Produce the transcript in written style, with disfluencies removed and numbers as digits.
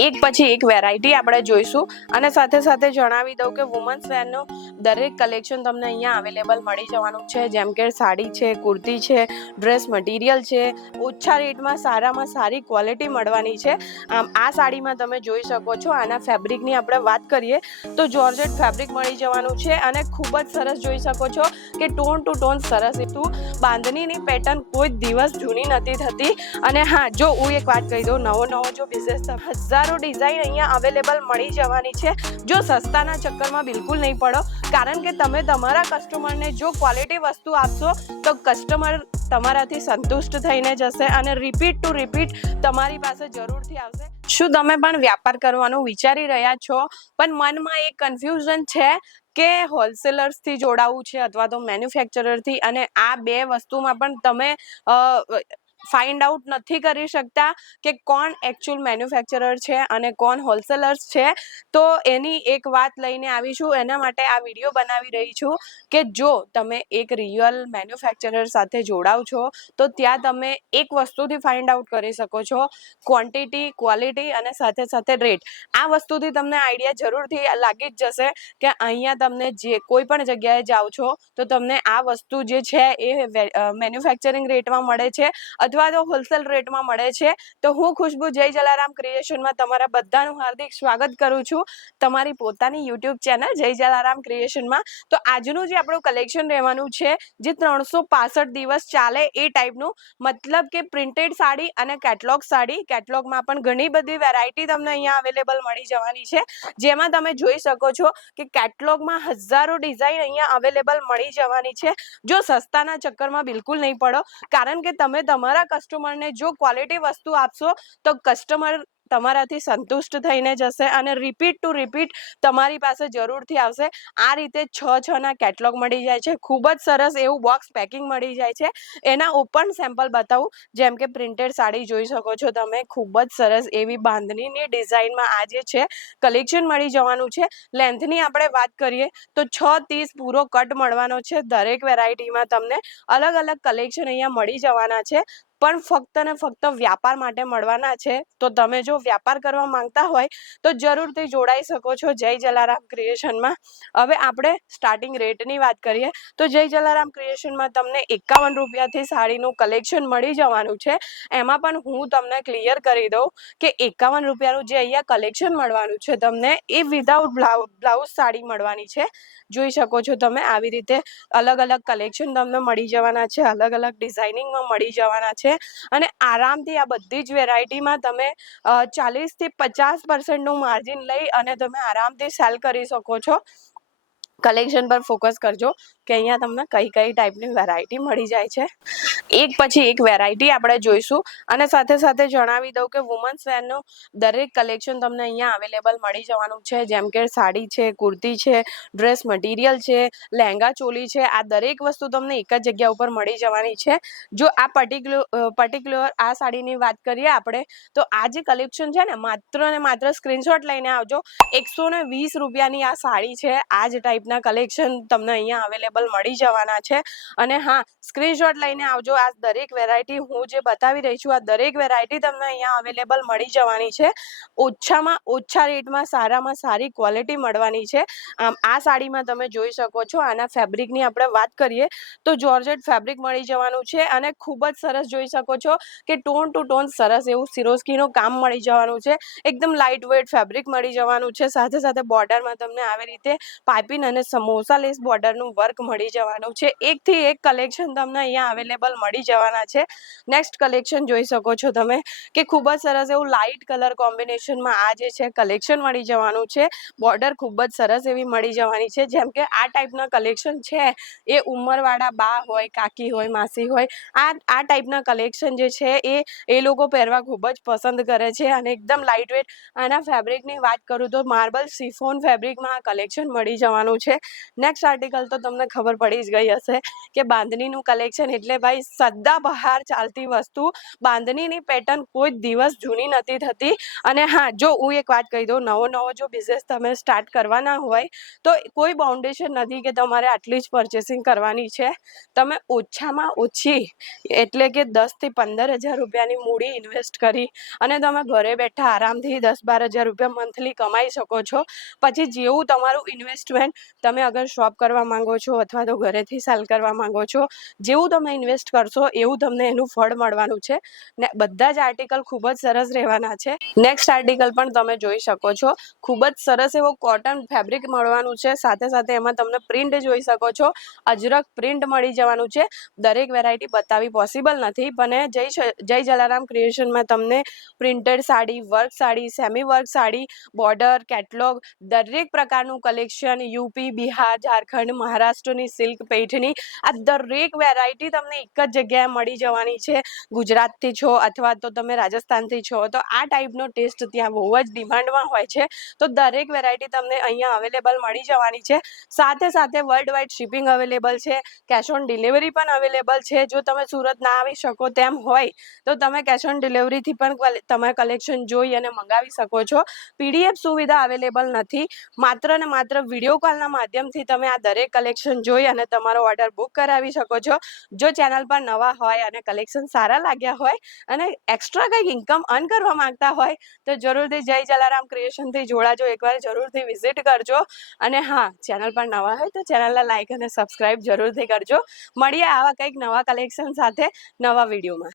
એક પછી એક વેરાયટી આપણે જોઈશું અને સાથે સાથે જણાવી દઉં કે વુમન્સ વેરનું દરેક કલેક્શન તમને અહીંયા અવેલેબલ મળી જવાનું છે, જેમ કે સાડી છે, કુર્તી છે, ડ્રેસ મટીરિયલ છે, ઓછા રેટમાં સારામાં સારી ક્વોલિટી મળવાની છે. આમ આ સાડીમાં તમે જોઈ શકો છો, આના ફેબ્રિકની આપણે વાત કરીએ તો જોર્જેટ ફેબ્રિક મળી જવાનું છે અને ખૂબ જ સરસ જોઈ શકો છો કે ટોન ટુ ટોન સરસ હતું. બાંધણીની પેટર્ન કોઈ દિવસ જૂની નથી થતી. અને હા, જો હું એક વાત કહી દઉં, નવો જો બિઝનેસ હજારો ડિઝાઇન અહીંયા અવેલેબલ મળી જવાની છે. જો સસ્તાના ચક્કરમાં બિલકુલ નહીં પડો, કારણ કે તમે તમારા કસ્ટમરને જો ક્વોલિટી વસ્તુ આપશો તો કસ્ટમર તમારાથી સંતુષ્ટ થઈને જશે અને રિપીટ ટુ રિપીટ તમારી પાસે જરૂરથી આવશે. શું તમે પણ વ્યાપાર કરવાનું વિચારી રહ્યા છો પણ મનમાં એક કન્ફ્યુઝન છે કે હોલસેલર્સથી જોડાવું છે અથવા તો મેન્યુફેક્ચરરથી, અને આ બે વસ્તુમાં પણ તમે ફાઇન્ડ આઉટ નથી કરી શકતા કે કોણ એકચ્યુઅલ મેન્યુફેક્ચરર છે અને કોણ હોલસેલર્સ છે, તો એની એક વાત લઈને આવીશું. એના માટે આ વિડીયો બનાવી રહી છું કે જો તમે એક રિયલ મેન્યુફેક્ચરર સાથે જોડાવ છો તો ત્યાં તમે એક વસ્તુથી ફાઇન્ડ આઉટ કરી શકો છો, ક્વોન્ટિટી, ક્વોલિટી અને સાથે સાથે રેટ. આ વસ્તુથી તમને આઈડિયા જરૂરથી લાગી જ જશે કે અહીંયા તમને જે કોઈ પણ જગ્યાએ જાઓ છો તો તમને આ વસ્તુ જે છે એ મેન્યુફેક્ચરિંગ રેટમાં મળે છે અથવા તો હોલસેલ રેટમાં મળે છે. તો હું ખુશ્બુ જય જલારામ ક્રિએશનમાં તમારા બધાનું હાર્દિક સ્વાગત કરું છું, તમારી પોતાની યુટ્યુબ ચેનલ જય જલારામ ક્રિએશનમાં. તો આજનું જે આપણું કલેક્શન રહેવાનું છે, જે 365 દિવસ ચાલે એ ટાઈપનું, મતલબ કે પ્રિન્ટેડ સાડી અને કેટલોગ સાડી. કેટલોગમાં પણ ઘણી બધી વેરાયટી તમને અહીંયા અવેલેબલ મળી જવાની છે, જેમાં તમે જોઈ શકો છો કે કેટલોગમાં હજારો ડિઝાઇન અહીંયા અવેલેબલ મળી જવાની છે. જો સસ્તાના ચક્કરમાં બિલકુલ નહીં પડો, કારણ કે તમે તમારા કસ્ટમરને જો ક્વોલિટી વસ્તુ આપશો તો કસ્ટમર તમારાથી સંતુષ્ટ થઈને જશે અને રિપીટ ટુ રિપીટ તમારી પાસે જરૂરથી આવશે. આ રીતે 6 કેટલોગ મળી જાય છે. ખૂબ જ સરસ એવું બોક્સ પેકિંગ મળી જાય છે. એના ઓપન સેમ્પલ બતાવું, જેમ કે પ્રિન્ટેડ સાડી જોઈ શકો છો તમે, ખૂબ જ સરસ એવી બાંધણીની ડિઝાઇનમાં આ જે છે કલેક્શન મળી જવાનું છે. લેન્થની આપણે વાત કરીએ તો 6:30 પૂરો કટ મળવાનો છે. દરેક વેરાયટીમાં તમને અલગ અલગ કલેક્શન અહીંયા મળી જવાના છે, પણ ફક્ત ને ફક્ત વ્યાપાર માટે મળવાના છે. તો તમે જો વ્યાપાર કરવા માંગતા હોય તો જરૂરથી જોડાઈ શકો છો જય જલારામ ક્રિએશનમાં. હવે આપણે સ્ટાર્ટિંગ રેટની વાત કરીએ તો જય જલારામ ક્રિએશનમાં તમને 51 રૂપિયાથી સાડીનું કલેક્શન મળી જવાનું છે. એમાં પણ હું તમને ક્લિયર કરી દઉં કે 51 રૂપિયાનું જે અહીંયા કલેક્શન મળવાનું છે તમને, એ વિધાઉટ બ્લાઉઝ સાડી મળવાની છે. જોઈ શકો છો તમે, આવી રીતે અલગ અલગ કલેક્શન તમને મળી જવાના છે, અલગ અલગ ડિઝાઇનિંગમાં મળી જવાના છે. અને આરામથી આ બધી જ વેરાયટીમાં તમે 40 થી 50% માર્જિન લઈ અને તમે આરામથી સેલ કરી શકો છો. કલેક્શન પર ફોકસ કરજો કે અહીંયા તમને કઈ કઈ ટાઈપની વેરાયટી મળી જાય છે. એક પછી એક વેરાયટી આપણે જોઈશું અને સાથે સાથે જણાવી દઉં કે વુમન્સ વેરનું દરેક કલેક્શન તમને અહીંયા અવેલેબલ મળી જવાનું છે, જેમ કે સાડી છે, કુર્તી છે, ડ્રેસ મટીરિયલ છે, લહેંગા ચોલી છે. આ દરેક વસ્તુ તમને એક જ જગ્યા ઉપર મળી જવાની છે. જો આ પર્ટિક્યુલર આ સાડીની વાત કરીએ આપણે, તો આ જે કલેક્શન છે ને, માત્ર ને માત્ર સ્ક્રીનશોટ લઈને આવજો. 120 રૂપિયાની આ સાડી છે. આ જ ટાઈપના કલેક્શન તમને અહીંયા અવેલેબલ મળી જવાના છે. અને હા, સ્ક્રીનશોટ લઈને આવજો. આ દરેક વેરાયટી હું જે બતાવી રહી છું, આ દરેક વેરાયટી તમને અહીંયા અવેલેબલ મળી જવાની છે. ઓછામાં ઓછા રેટમાં સારામાં સારી ક્વોલિટી મળવાની છે. આમ આ સાડીમાં તમે જોઈ શકો છો, આના ફેબ્રિકની આપણે વાત કરીએ તો જોર્જેટ ફેબ્રિક મળી જવાનું છે અને ખૂબ જ સરસ જોઈ શકો છો કે ટોન ટુ ટોન સરસ એવું સિરોસ્કીનું કામ મળી જવાનું છે. એકદમ લાઇટ વેઇટ ફેબ્રિક મળી જવાનું છે. સાથે સાથે બોર્ડરમાં તમને આવી રીતે પાઇપિંગ અને સમોસા લેસ બોર્ડરનું વર્ક મળી જવાનું છે. એકથી એક કલેક્શન તમને અહીંયા અવેલેબલ મળી જવાના છે. નેક્સ્ટ કલેક્શન જોઈ શકો છો તમે કે ખૂબ જ સરસ એવું લાઇટ કલર કોમ્બિનેશનમાં આ જે છે કલેક્શન મળી જવાનું છે. બોર્ડર ખૂબ જ સરસ એવી મળી જવાની છે. જેમ કે આ ટાઈપના કલેક્શન છે એ ઉંમરવાળા બા હોય, કાકી હોય, માસી હોય, આ ટાઈપના કલેક્શન જે છે એ લોકો પહેરવા ખૂબ જ પસંદ કરે છે અને એકદમ લાઇટ વેટ. આના ફેબ્રિકની વાત કરું તો માર્બલ સિફોન ફેબ્રિકમાં આ કલેક્શન મળી જવાનું છે. નેક્સ્ટ આર્ટિકલ તો તમને ખબર પડી જ ગઈ હશે કે બાંધણીનું કલેક્શન એટલે ભાઈ સદાબહાર ચાલતી વસ્તુ. બાંધણીની પેટર્ન કોઈ દિવસ જૂની નથી થતી. અને હા, જો હું એક વાત કહી દઉં, નવો જો બિઝનેસ તમે સ્ટાર્ટ કરવાના હોય તો કોઈ બાઉન્ડેશન નથી કે તમારે આટલી જ પર્ચેસિંગ કરવાની છે. તમે ઓછામાં ઓછી એટલે કે 10,000 થી 15,000 રૂપિયાની મૂડી ઇન્વેસ્ટ કરી અને તમે ઘરે બેઠા આરામથી 10-12,000 રૂપિયા મંથલી કમાઈ શકો છો. પછી જેવું તમારું ઇન્વેસ્ટમેન્ટ, તમે અગર શોપ કરવા માંગો છો અથવા તો ઘરેથી સેલ કરવા માંગો છો, જેવું તમે ઇન્વેસ્ટ કરશો એવું તમને એનું ફળ મળવાનું છે. ને બધા જ આર્ટિકલ ખૂબ જ સરસ રહેવાના છે. નેક્સ્ટ આર્ટિકલ પણ તમે જોઈ શકો છો. ખૂબ જ સરસ એવો કોટન ફેબ્રિક મળવાનું છે. સાથે સાથે એમાં તમને પ્રિન્ટ જોઈ શકો છો, અજરક પ્રિન્ટ મળી જવાનું છે. દરેક વેરાયટી બતાવી પોસિબલ નથી, પણ જય જલારામ ક્રિએશનમાં તમને printed sari, work sari, semi work sari, border, catalogue દરેક પ્રકારનું કલેક્શન, યુપી, બિહાર, ઝારખંડ, મહારાષ્ટ્રની સિલ્ક પૈઠણી, આ દરેક વેરાયટી તમને એક જ જગ્યાએ મળી જવાની છે. ગુજરાતથી છો અથવા તો તમે રાજસ્થાનથી છો તો આ ટાઈપનો ટેસ્ટ ત્યાં બહુ જ ડિમાન્ડમાં હોય છે. તો દરેક વેરાયટી તમને અહીંયા અવેલેબલ મળી જવાની છે. સાથે સાથે વર્લ્ડ વાઇડ શિપિંગ અવેલેબલ છે. કેશ ઓન ડિલિવરી પણ અવેલેબલ છે. જો તમે સુરત ના આવી શકો તેમ હોય તો તમે કેશ ઓન ડિલિવરીથી પણ તમે કલેક્શન જોઈ અને મંગાવી શકો છો. PDF સુવિધા અવેલેબલ નથી. માત્ર ને માત્ર વિડીયો કોલના માધ્યમથી તમે આ દરેક કલેક્શન જોઈ અને તમારો ઓર્ડર બુક કરાવી શકો છો. જો ચેનલ પર નવા હોય અને કલેક્શન સારા લાગ્યા હોય અને એક્સ્ટ્રા કંઈક ઇન્કમ અર્ન કરવા માંગતા હોય તો જરૂરથી જય જલારામ ક્રિએશનથી જોડાજો. એકવાર જરૂરથી વિઝિટ કરજો. અને હા, ચેનલ પર નવા હોય તો ચેનલને લાઈક અને સબસ્ક્રાઈબ જરૂરથી કરજો. મળીએ આવા કંઈક નવા કલેક્શન સાથે નવા વિડીયોમાં.